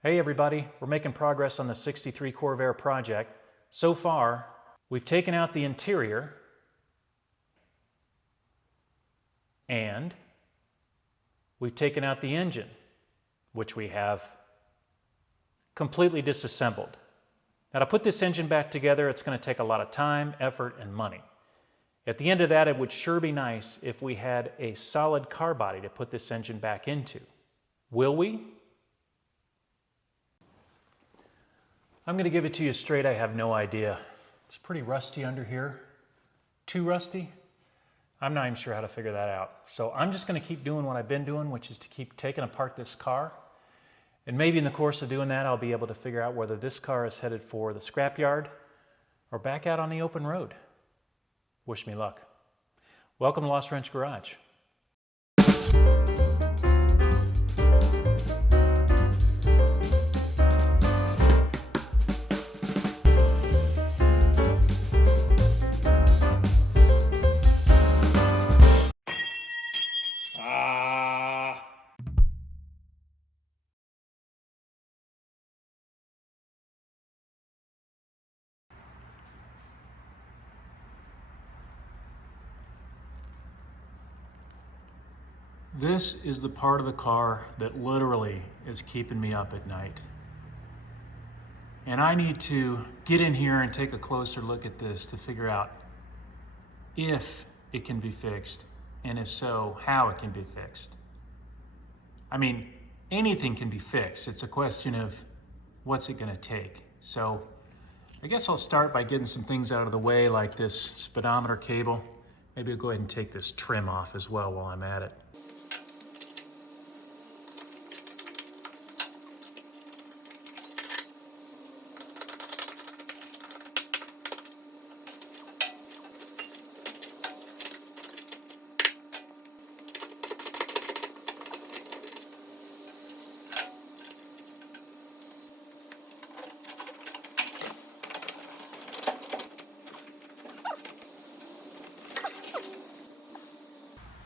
Hey everybody, we're making progress on the 63 Corvair project. So far, we've taken out the interior and we've taken out the engine, which we have completely disassembled. Now to put this engine back together, it's going to take a lot of time, effort, and money. At the end of that, it would sure be nice if we had a solid car body to put this engine back into. Will we? I'm going to give it to you straight, I have no idea. It's pretty rusty under here. Too rusty? I'm not even sure how to figure that out. So I'm just going to keep doing what I've been doing, which is to keep taking apart this car. And maybe in the course of doing that, I'll be able to figure out whether this car is headed for the scrapyard or back out on the open road. Wish me luck. Welcome to Lost Wrench Garage. This is the part of the car that literally is keeping me up at night. And I need to get in here and take a closer look at this to figure out if it can be fixed, and if so, how it can be fixed. I mean, anything can be fixed. It's a question of what's it gonna take. So I guess I'll start by getting some things out of the way, like this speedometer cable. Maybe I'll go ahead and take this trim off as well while I'm at it.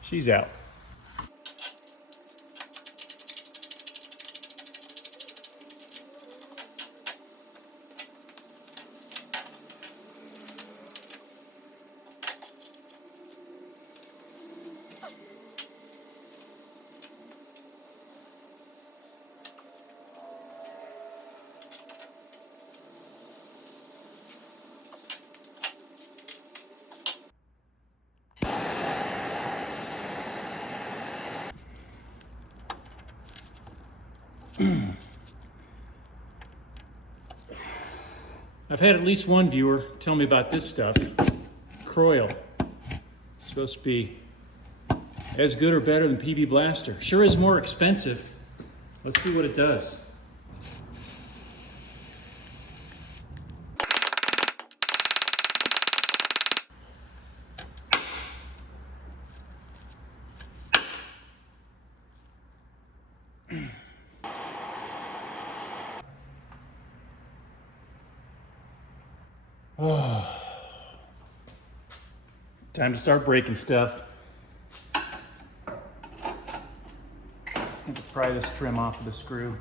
She's out. I've had at least one viewer tell me about this stuff, Croyle. It's supposed to be as good or better than PB Blaster. Sure is more expensive. Let's see what it does. Oh. Time to start breaking stuff. Just going to pry this trim off of the screw.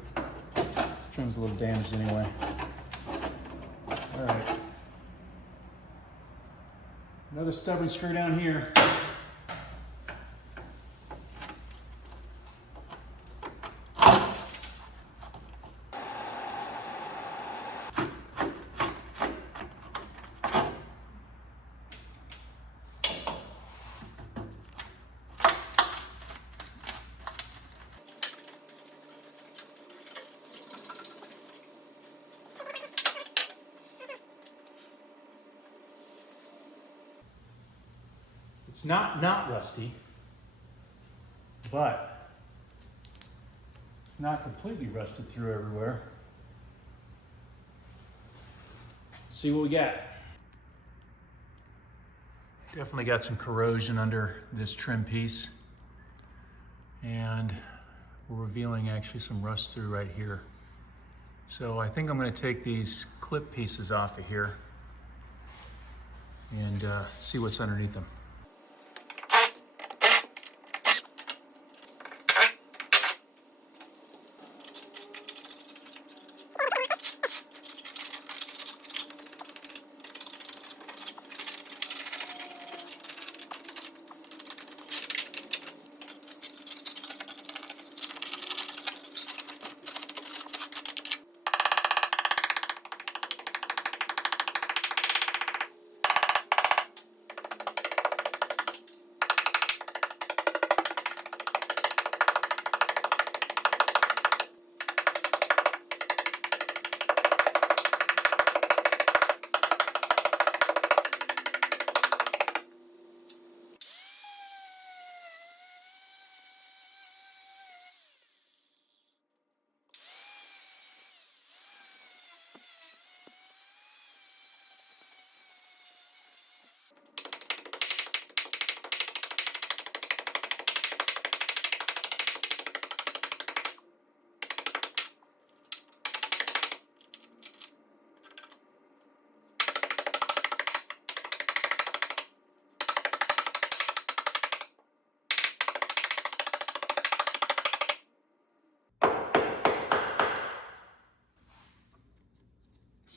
This trim's a little damaged anyway. All right. Another stubborn screw down here. It's not rusty, but it's not completely rusted through everywhere. Let's see what we got. Definitely got some corrosion under this trim piece, and we're revealing actually some rust through right here. So I think I'm going to take these clip pieces off of here and see what's underneath them.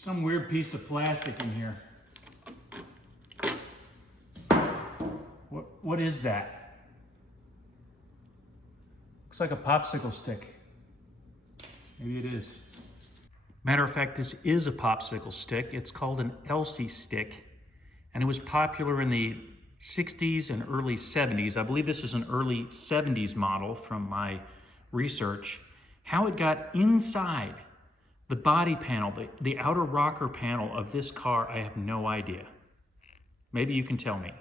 some weird piece of plastic in here. What is that? Looks like a popsicle stick. Maybe it is. Matter of fact, this is a popsicle stick. It's called an Elsie stick, and it was popular in the 60s and early 70s. I believe this is an early 70s model from my research. How it got inside the body panel, the outer rocker panel of this car, I have no idea. Maybe you can tell me.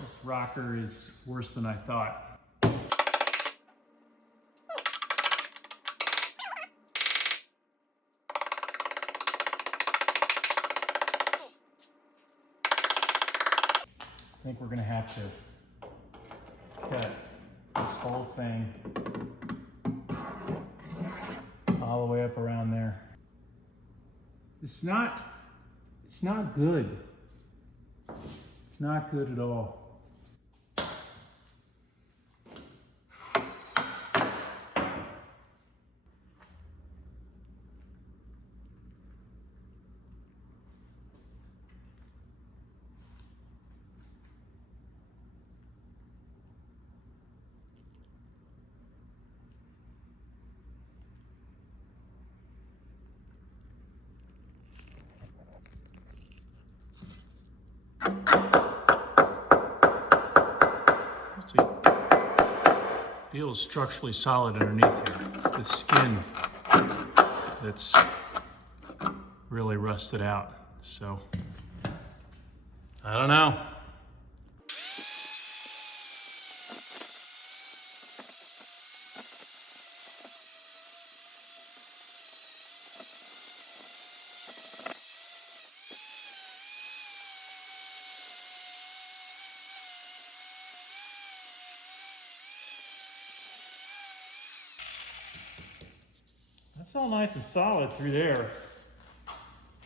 This rocker is worse than I thought. I think we're gonna have to cut this whole thing all the way up around there. It's not good. It's not good at all. Feels structurally solid underneath here. It's the skin that's really rusted out. So, I don't know. That's all nice and solid through there.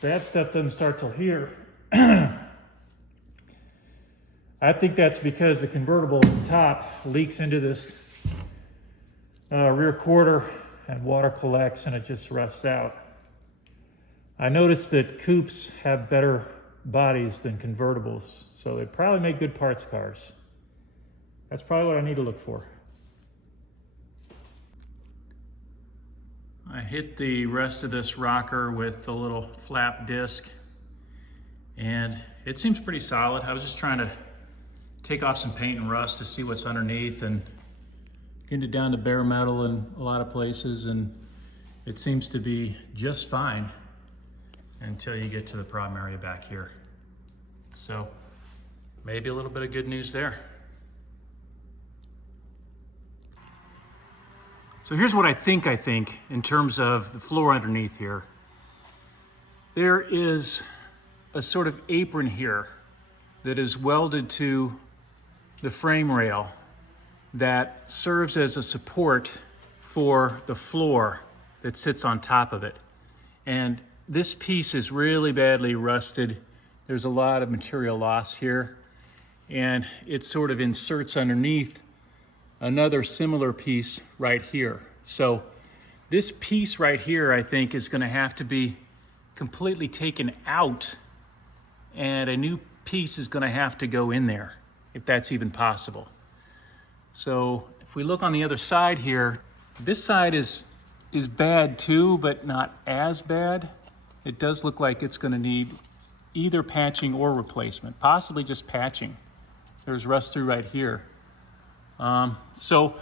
That stuff doesn't start till here. I think that's because the convertible at the top leaks into this rear quarter and water collects and it just rusts out. I noticed that coupes have better bodies than convertibles, so they probably make good parts cars. That's probably what I need to look for. I hit the rest of this rocker with the little flap disc and it seems pretty solid. I was just trying to take off some paint and rust to see what's underneath and get it down to bare metal in a lot of places, and it seems to be just fine until you get to the problem area back here. So maybe a little bit of good news there. So here's what I think in terms of the floor underneath here. There is a sort of apron here that is welded to the frame rail that serves as a support for the floor that sits on top of it. And this piece is really badly rusted. There's a lot of material loss here, and it sort of inserts underneath another similar piece right here. So this piece right here, I think, is gonna have to be completely taken out, and a new piece is gonna have to go in there, if that's even possible. So if we look on the other side here, this side is bad too, but not as bad. It does look like it's gonna need either patching or replacement, possibly just patching. There's rust through right here. So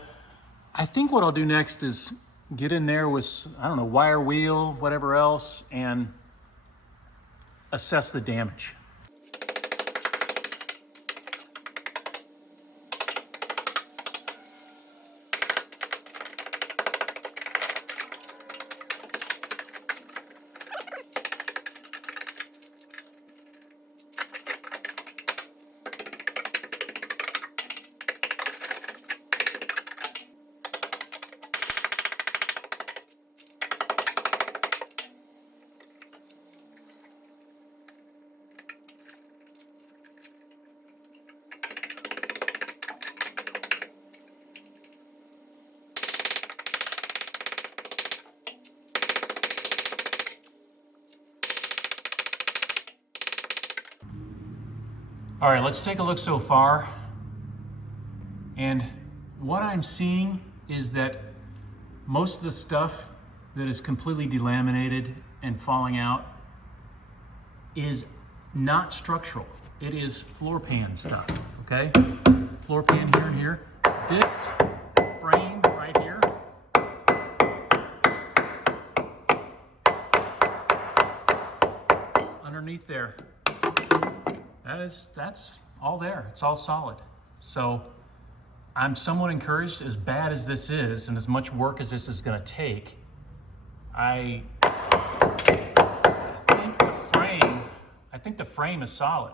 I think what I'll do next is get in there with, I don't know, wire wheel, whatever else, and assess the damage. All right, let's take a look so far. And what I'm seeing is that most of the stuff that is completely delaminated and falling out is not structural. It is floor pan stuff, okay? Floor pan here and here. This frame right here, underneath there, that's all there. It's all solid. So I'm somewhat encouraged, as bad as this is and as much work as this is gonna take, I think the frame is solid.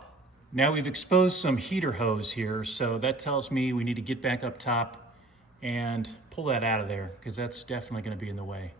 Now we've exposed some heater hose here, so that tells me we need to get back up top and pull that out of there, because that's definitely going to be in the way.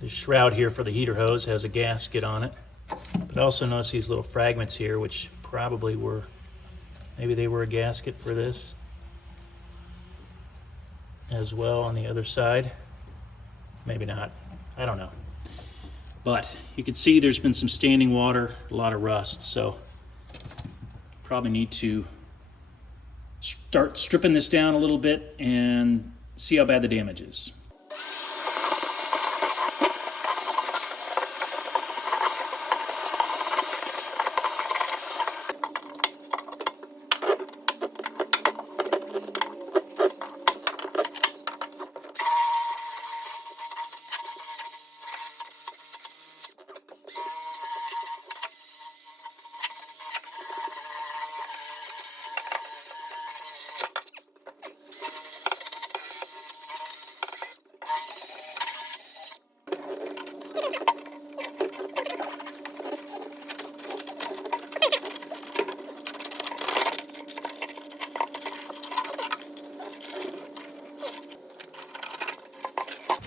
This shroud here for the heater hose has a gasket on it, but also notice these little fragments here, which probably were, maybe they were a gasket for this as well on the other side. Maybe not, I don't know. But you can see there's been some standing water, a lot of rust, so probably need to start stripping this down a little bit and see how bad the damage is.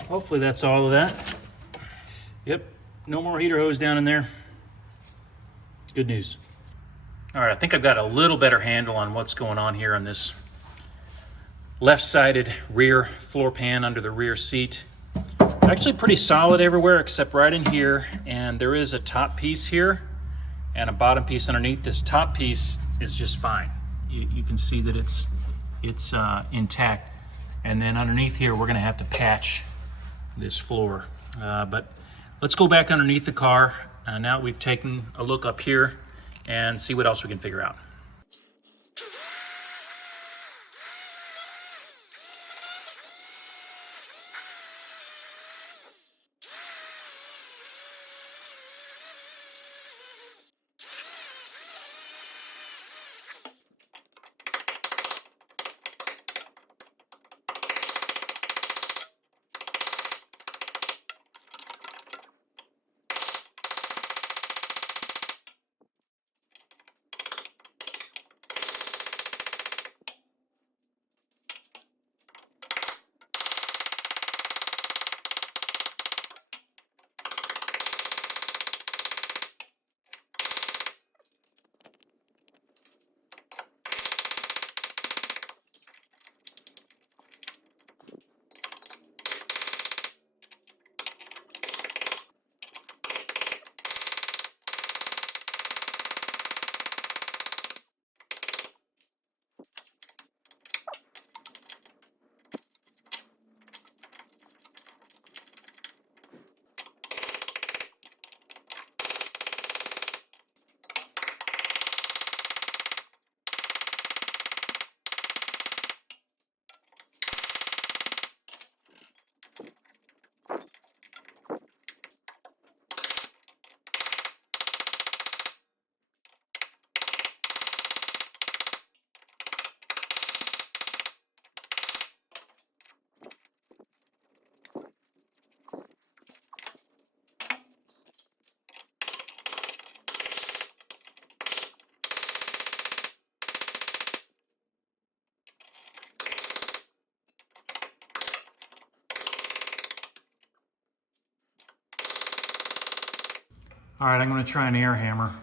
Hopefully that's all of that. Yep, no more heater hose down in there. Good news. All right, I think I've got a little better handle on what's going on here on this left-sided rear floor pan under the rear seat. Actually pretty solid everywhere except right in here, and there is a top piece here and a bottom piece underneath. This top piece is just fine. You can see that it's intact. And then underneath here, we're gonna have to patch this floor. But let's go back underneath the car now that we've taken a look up here and see what else we can figure out. All right, I'm gonna try an air hammer.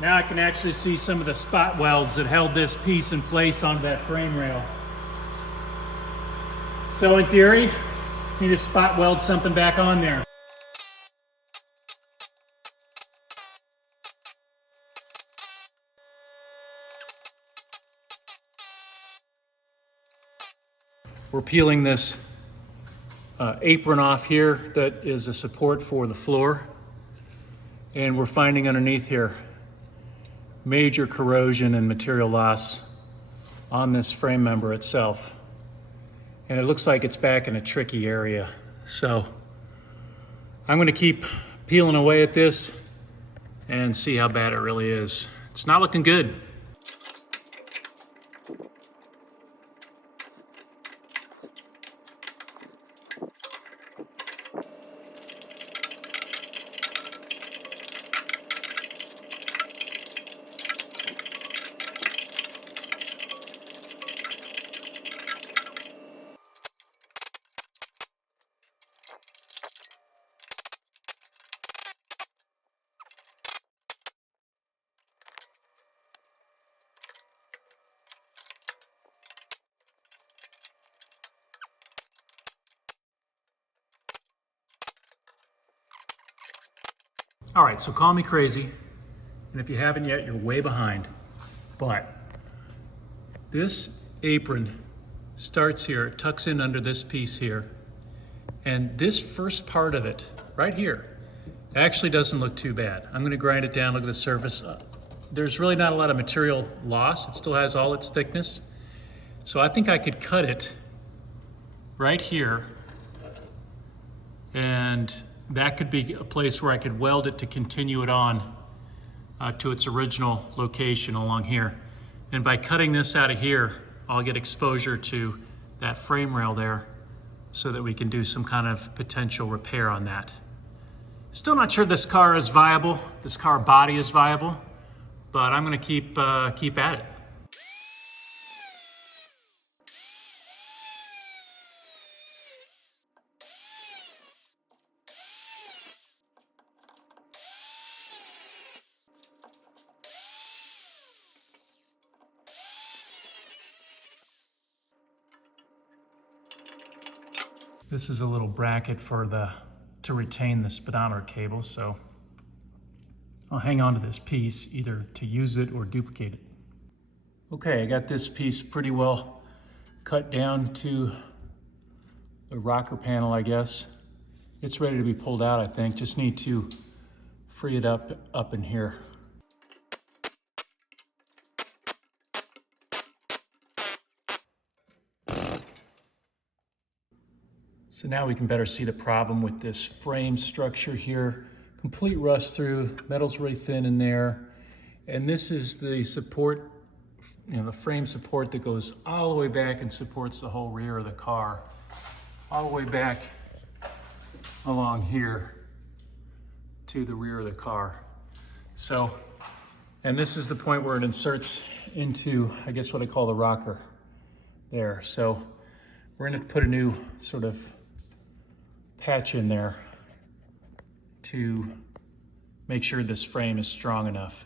Now I can actually see some of the spot welds that held this piece in place onto that frame rail. So in theory, you need to spot weld something back on there. We're peeling this apron off here that is a support for the floor. And we're finding underneath here major corrosion and material loss on this frame member itself. And it looks like it's back in a tricky area. So I'm gonna keep peeling away at this and see how bad it really is. It's not looking good. All right, so call me crazy, and if you haven't yet, you're way behind. But this apron starts here, it tucks in under this piece here, and this first part of it, right here, actually doesn't look too bad. I'm gonna grind it down, look at the surface. There's really not a lot of material loss. It still has all its thickness. So I think I could cut it right here, and that could be a place where I could weld it to continue it on to its original location along here. And by cutting this out of here, I'll get exposure to that frame rail there so that we can do some kind of potential repair on that. Still not sure this car is viable, this car body is viable, but I'm gonna keep at it. This is a little bracket to retain the speedometer cable, so I'll hang on to this piece either to use it or duplicate it. Okay, I got this piece pretty well cut down to the rocker panel, I guess. It's ready to be pulled out, I think. Just need to free it up in here. So now we can better see the problem with this frame structure here. complete rust through, metal's really thin in there. And this is the support, the frame support that goes all the way back and supports the whole rear of the car. All the way back along here to the rear of the car. So, and this is the point where it inserts into, I guess what I call the rocker there. So we're gonna put a new sort of patch in there to make sure this frame is strong enough.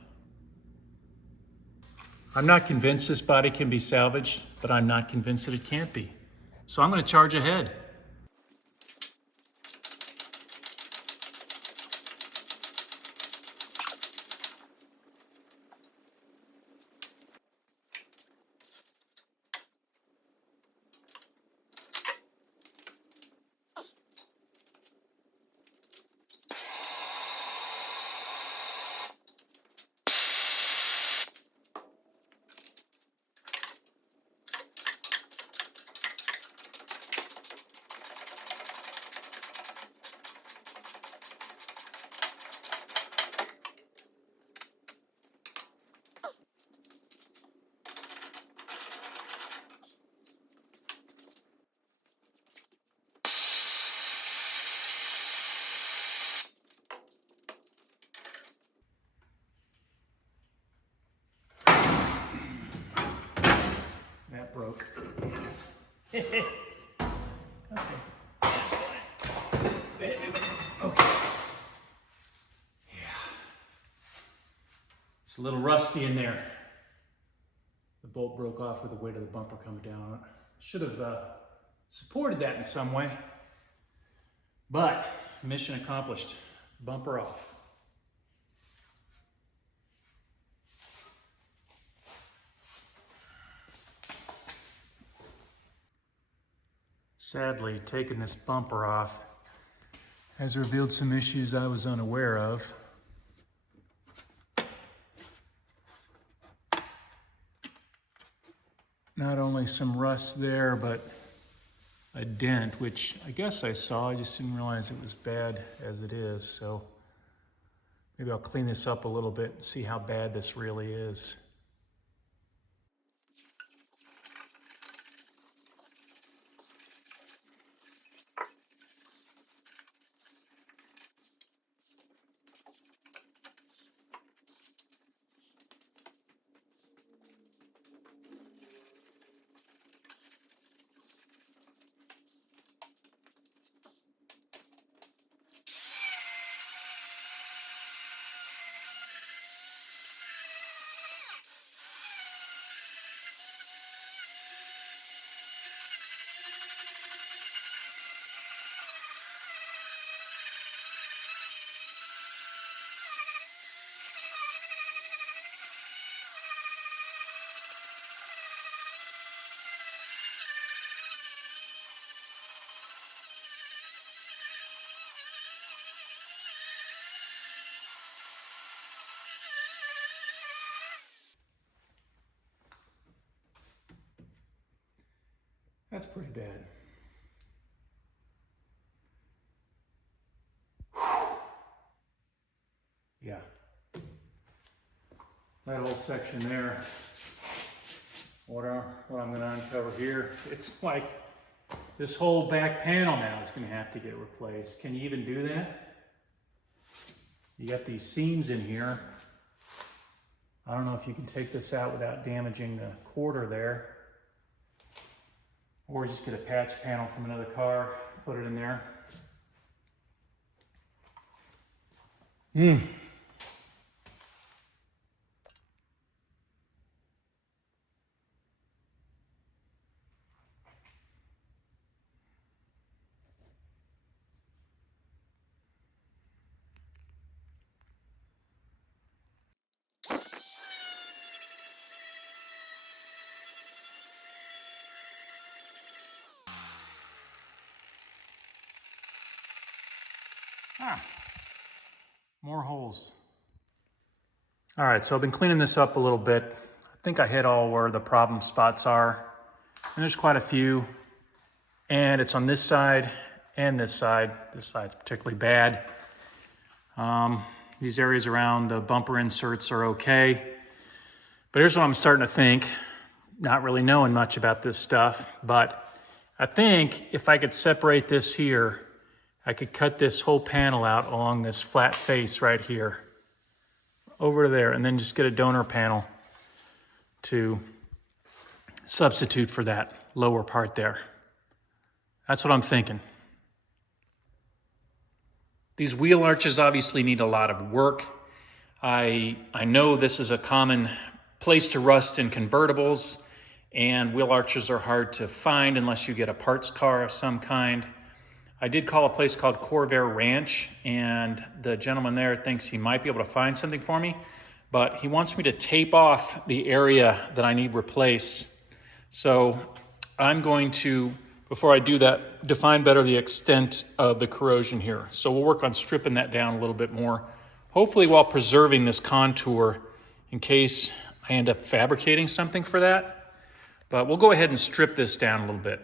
I'm not convinced this body can be salvaged, but I'm not convinced that it can't be. So I'm gonna charge ahead. That broke. Okay. That's fine. Okay. Yeah. It's a little rusty in there. The bolt broke off with the weight of the bumper coming down. Should have supported that in some way. But mission accomplished. Bumper off. Sadly, taking this bumper off has revealed some issues I was unaware of. Not only some rust there, but a dent, which I guess I saw, I just didn't realize it was bad as it is. So maybe I'll clean this up a little bit and see how bad this really is. That's pretty bad. Yeah. That whole section there, what I'm gonna uncover here, it's like this whole back panel now is gonna have to get replaced. Can you even do that? You got these seams in here. I don't know if you can take this out without damaging the quarter there. Or just get a patch panel from another car, put it in there. More holes. All right, so I've been cleaning this up a little bit. I think I hit all where the problem spots are. And there's quite a few. And it's on this side and this side. This side's particularly bad. These areas around the bumper inserts are okay. But here's what I'm starting to think, not really knowing much about this stuff, but I think if I could separate this here, I could cut this whole panel out along this flat face right here, over to there, and then just get a donor panel to substitute for that lower part there. That's what I'm thinking. These wheel arches obviously need a lot of work. I know this is a common place to rust in convertibles, and wheel arches are hard to find unless you get a parts car of some kind. I did call a place called Corvair Ranch, and the gentleman there thinks he might be able to find something for me, but he wants me to tape off the area that I need replaced. So I'm going to, before I do that, define better the extent of the corrosion here. So we'll work on stripping that down a little bit more, hopefully while preserving this contour in case I end up fabricating something for that. But we'll go ahead and strip this down a little bit.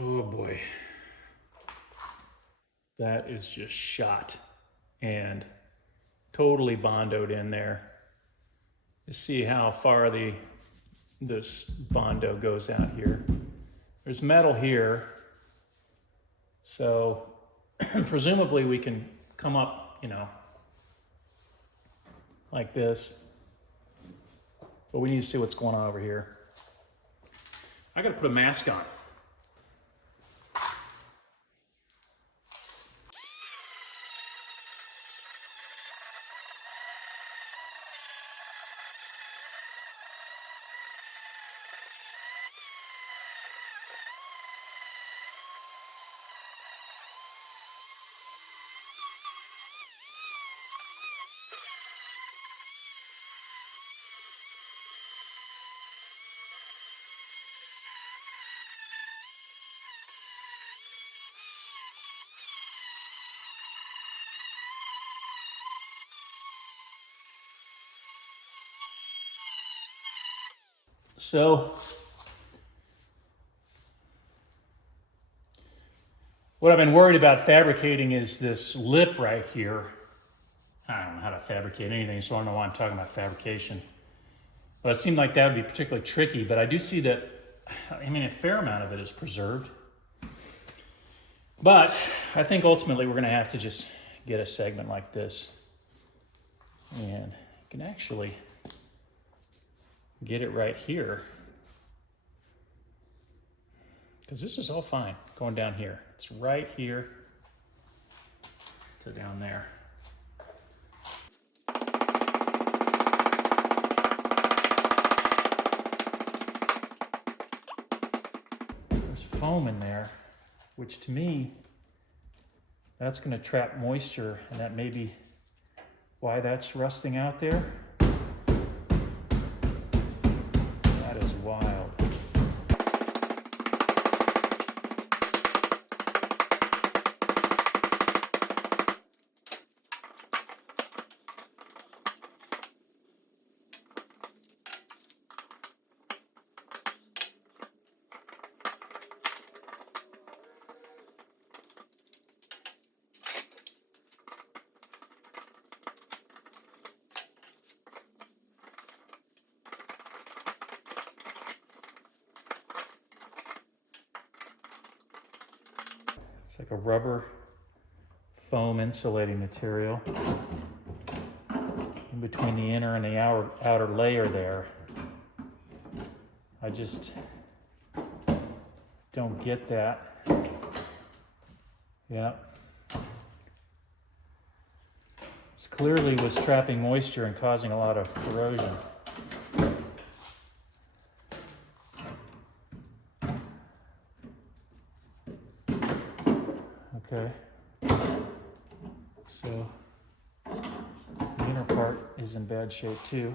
Oh boy, that is just shot and totally bondoed in there. You see how far this bondo goes out here. There's metal here, so presumably we can come up, like this, but we need to see what's going on over here. I gotta put a mask on. So what I've been worried about fabricating is this lip right here. I don't know how to fabricate anything, so I don't know why I'm talking about fabrication. But it seemed like that would be particularly tricky, but I do see that, a fair amount of it is preserved. But I think ultimately we're gonna have to just get a segment like this. And you can actually get it right here, because this is all fine going down here. It's right here to down there. There's foam in there, which to me, that's going to trap moisture, and that may be why that's rusting out there. Wild. It's like a rubber foam insulating material in between the inner and the outer layer there. I just don't get that. Yeah. This clearly was trapping moisture and causing a lot of corrosion. Okay, so the inner part is in bad shape too,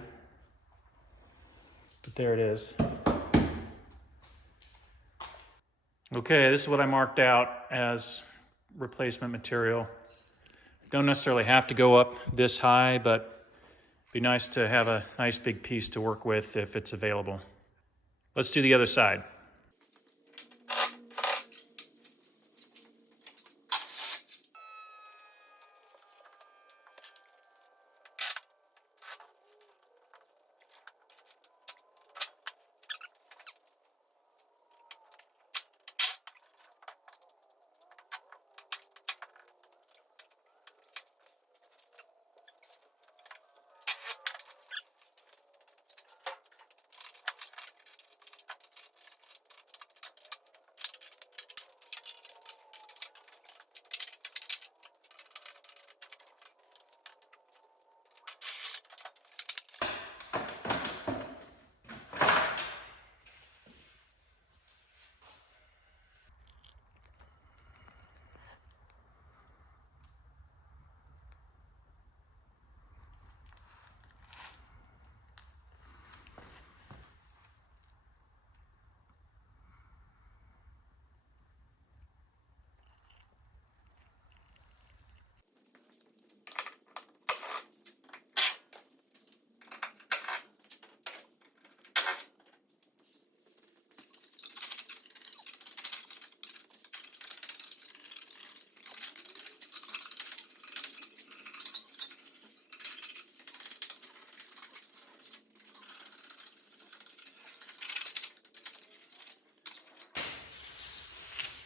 but there it is. Okay, this is what I marked out as replacement material. Don't necessarily have to go up this high, but it'd be nice to have a nice big piece to work with if it's available. Let's do the other side.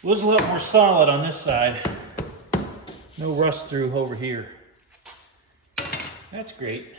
It was a lot more solid on this side. No rust through over here. That's great.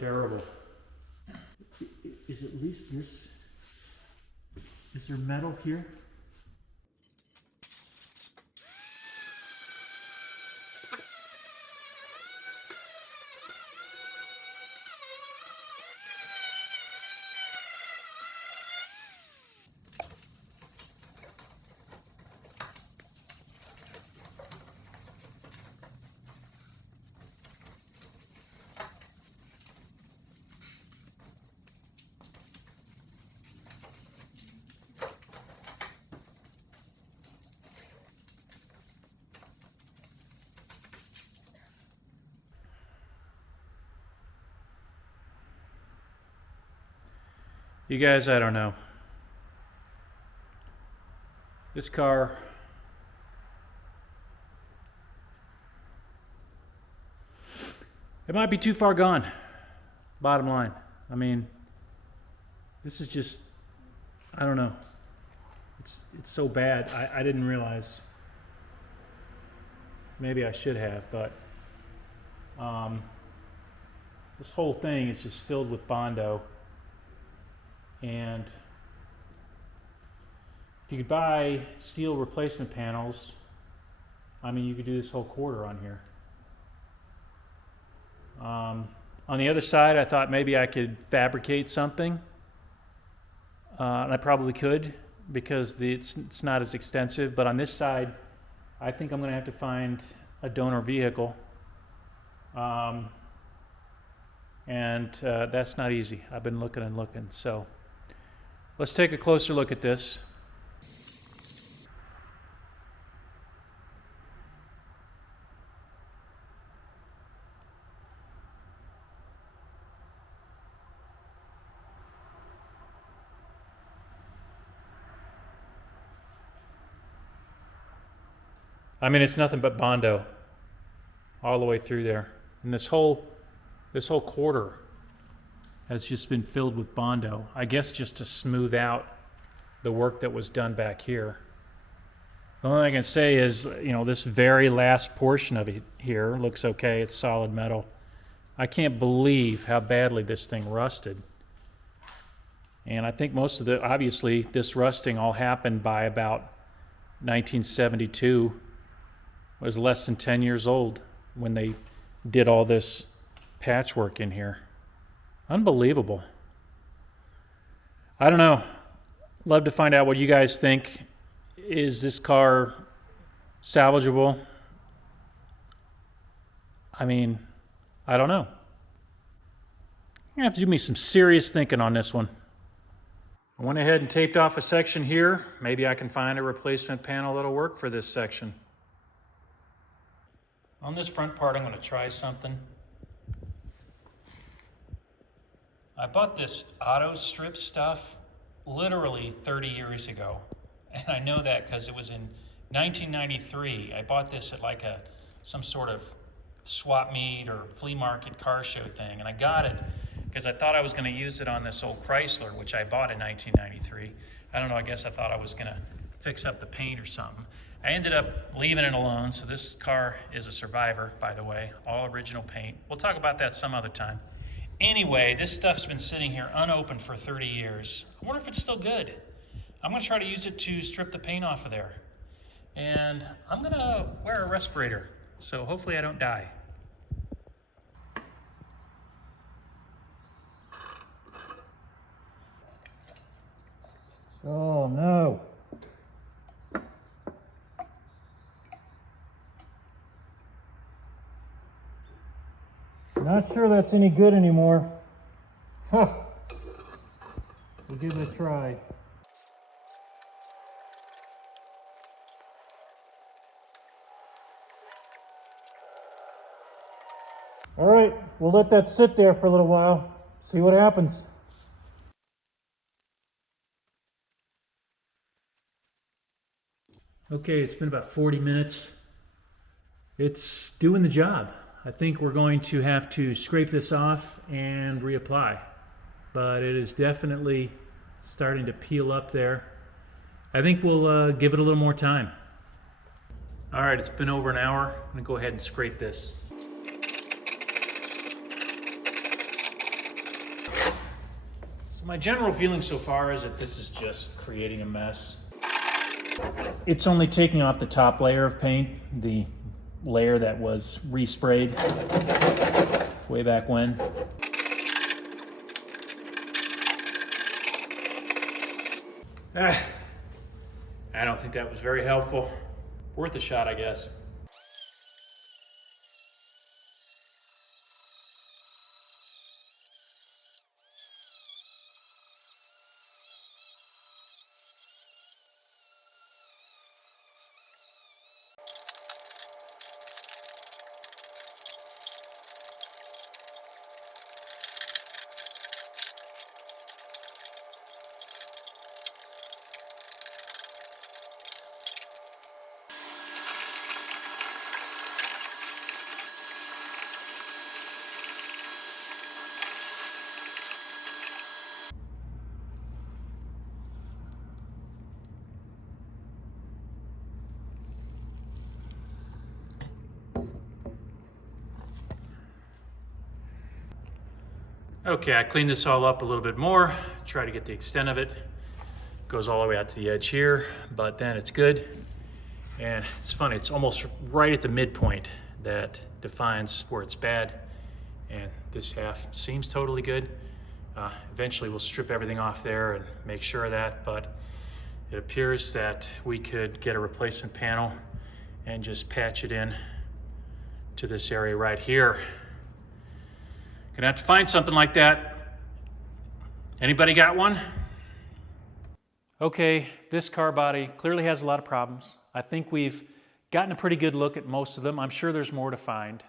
terrible. Is at least this, is there metal here? You guys, I don't know. This car, it might be too far gone, bottom line. I mean, this is just, I don't know. It's so bad. I didn't realize. Maybe I should have, but this whole thing is just filled with Bondo. And if you could buy steel replacement panels, I mean, you could do this whole quarter on here. On the other side, I thought maybe I could fabricate something. And I probably could because it's not as extensive. But on this side, I think I'm going to have to find a donor vehicle. And that's not easy. I've been looking and looking. So let's take a closer look at this. I mean, it's nothing but Bondo all the way through there. And this whole quarter has just been filled with Bondo. I guess just to smooth out the work that was done back here. The only thing I can say is, you know, this very last portion of it here looks okay. It's solid metal. I can't believe how badly this thing rusted. And I think most of obviously this rusting all happened by about 1972. It was less than 10 years old when they did all this patchwork in here. Unbelievable. I don't know. Love to find out what you guys think. Is this car salvageable? I mean, I don't know. You're gonna have to do me some serious thinking on this one. I went ahead and taped off a section here. Maybe I can find a replacement panel that'll work for this section. On this front part, I'm going to try something. I bought this auto strip stuff literally 30 years ago. And I know that because it was in 1993. I bought this at like some sort of swap meet or flea market car show thing. And I got it because I thought I was going to use it on this old Chrysler, which I bought in 1993. I don't know, I guess I thought I was going to fix up the paint or something. I ended up leaving it alone, so this car is a survivor, by the way, all original paint. We'll talk about that some other time. Anyway, this stuff's been sitting here unopened for 30 years. I wonder if it's still good. I'm gonna try to use it to strip the paint off of there. And I'm gonna wear a respirator, so hopefully I don't die. Oh no. Not sure that's any good anymore. Huh. We'll give it a try. All right, we'll let that sit there for a little while, see what happens. Okay, it's been about 40 minutes. It's doing the job. I think we're going to have to scrape this off and reapply, but it is definitely starting to peel up there. I think we'll give it a little more time. All right, it's been over an hour. I'm gonna go ahead and scrape this. So my general feeling so far is that this is just creating a mess. It's only taking off the top layer of paint, the layer that was resprayed way back when. I don't think that was very helpful. Worth a shot, I guess. Okay, I cleaned this all up a little bit more, try to get the extent of it. Goes all the way out to the edge here, but then it's good. And it's funny, it's almost right at the midpoint that defines where it's bad. And this half seems totally good. Eventually we'll strip everything off there and make sure of that, but it appears that we could get a replacement panel and just patch it in to this area right here. Gonna have to find something like that. Anybody got one? Okay, this car body clearly has a lot of problems. I think we've gotten a pretty good look at most of them. I'm sure there's more to find.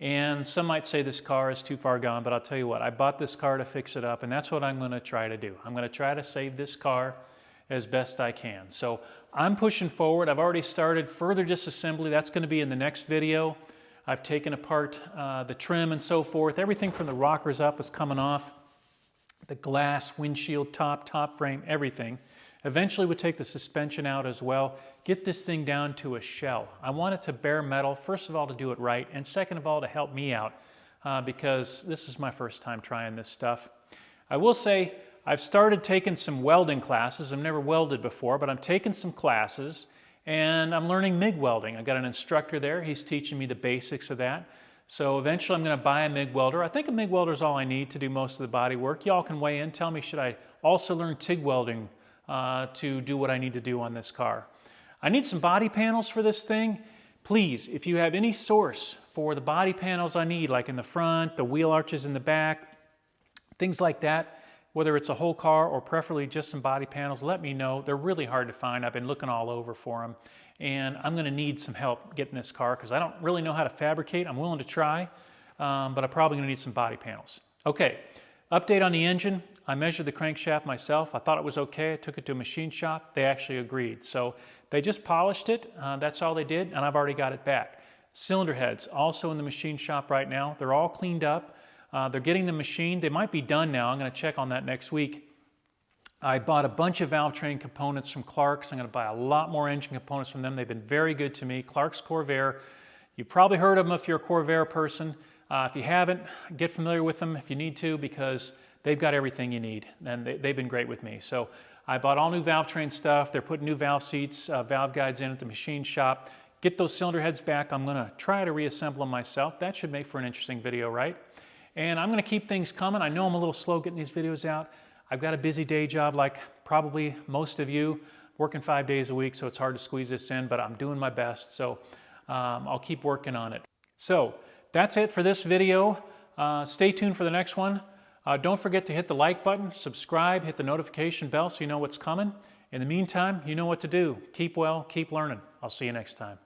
And some might say this car is too far gone, but I'll tell you what, I bought this car to fix it up, and that's what I'm gonna try to do. I'm gonna try to save this car as best I can. So I'm pushing forward. I've already started further disassembly. That's gonna be in the next video. I've taken apart the trim and so forth. Everything from the rockers up is coming off. The glass, windshield, top frame, everything. Eventually we'll take the suspension out as well. Get this thing down to a shell. I want it to bare metal, first of all, to do it right, and second of all, to help me out because this is my first time trying this stuff. I will say I've started taking some welding classes. I've never welded before, but I'm taking some classes. And I'm learning MIG welding. I got an instructor there. He's teaching me the basics of that. So eventually I'm going to buy a MIG welder. I think a MIG welder is all I need to do most of the body work. Y'all can weigh in. Tell me, should I also learn TIG welding to do what I need to do on this car? I need some body panels for this thing. Please, if you have any source for the body panels I need, like in the front, the wheel arches in the back, things like that, whether it's a whole car or preferably just some body panels, let me know. They're really hard to find. I've been looking all over for them. And I'm gonna need some help getting this car because I don't really know how to fabricate. I'm willing to try, but I'm probably gonna need some body panels. Okay, update on the engine. I measured the crankshaft myself. I thought it was okay. I took it to a machine shop. They actually agreed. So they just polished it. That's all they did, and I've already got it back. Cylinder heads, also in the machine shop right now. They're all cleaned up. They're getting them machined. They might be done now. I'm going to check on that next week. I bought a bunch of valve train components from Clark's. I'm going to buy a lot more engine components from them. They've been very good to me. Clark's Corvair. You've probably heard of them if you're a Corvair person. If you haven't, get familiar with them if you need to because they've got everything you need. And they've been great with me. So I bought all new valve train stuff. They're putting new valve seats, valve guides in at the machine shop. Get those cylinder heads back. I'm going to try to reassemble them myself. That should make for an interesting video, right? And I'm going to keep things coming. I know I'm a little slow getting these videos out. I've got a busy day job like probably most of you, working 5 days a week, so it's hard to squeeze this in, but I'm doing my best, so I'll keep working on it. So that's it for this video. Stay tuned for the next one. Don't forget to hit the like button, subscribe, hit the notification bell so you know what's coming. In the meantime, you know what to do. Keep well, keep learning. I'll see you next time.